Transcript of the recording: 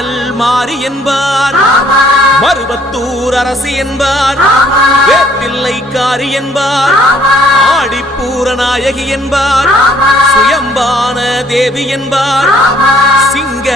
மஞ்சள் மாறி என்பார், மருவத்தூர் அரசி என்பார், வேப்பிள்ளைக்காரி என்பார், ஆடிப்பூர நாயகி என்பார், சுயம்பான தேவி என்பார், சிங்க